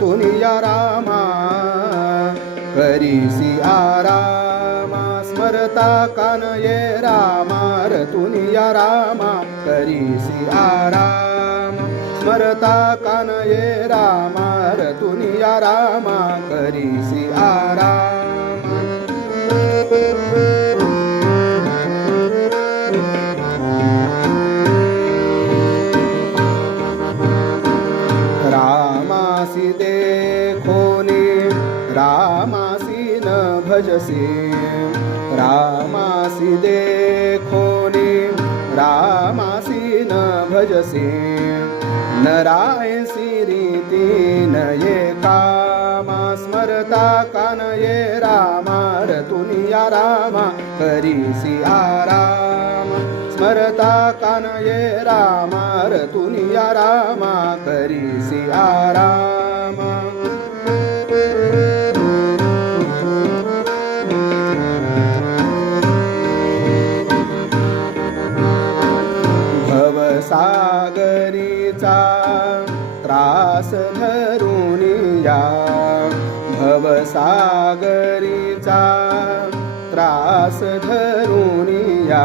तुनिया रामा करीसी आरामा स्मरता कान ये रामा तुनिया रामा करीसी आराम स्मरता कान ये रामा तुनिया रामा करीसी आराम रामासी देखोनी रामासी न भजसी रामासी देखोनी रामासी न भजसी नरायसी रीती न ये कामा स्मरता कान ये रामा तुनिया रामा करीसी आराम स्मरता कान ये रामा तुनिया रामा करीसी आराम भवसागरीचा त्रास धरुनिया भवसागरीचा त्रास धरुनिया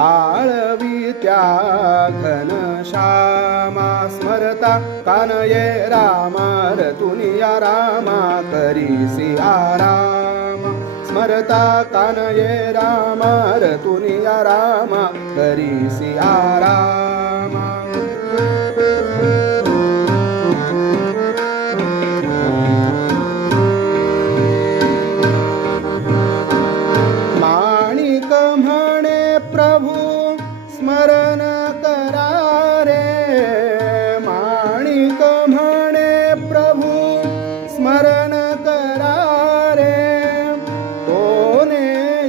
आळवित्या घनश्यामा स्मरता कान ये रामा तुनिया रामा करीसी आराम स्मरता कान ये रामा तुनिया रामा करीसी आराम माणिक म्हणे प्रभु स्मरण करा रे माणिक म्हणे प्रभु स्मरण करा रे तोने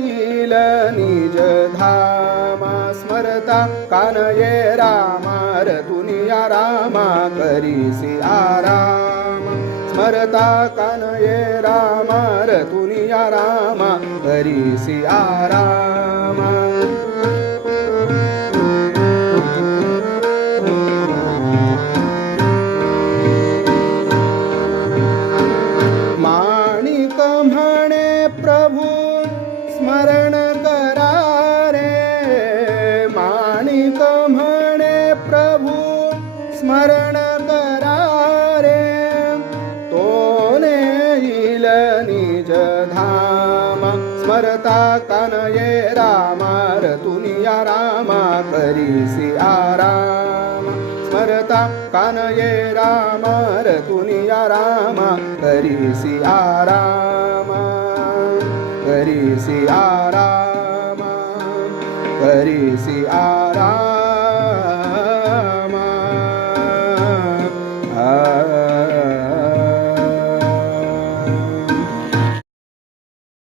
येईल निज धामा स्मरता कान ये रामा तुनिया रामा करीसी आराम स्मरता कान ये रामा तुनिया रामा करीसी आराम माणिक म्हणे प्रभु स्मरण करा रे माणिक म्हणे प्रभु स्मरण करा रे तोने येईल निज धाम स्मरता कान ये रामा तुनिया रामा करीसी आराम स्मरता कान ये रामा तुनिया रामा करीसी आराम करीसी आराम करीसी आराम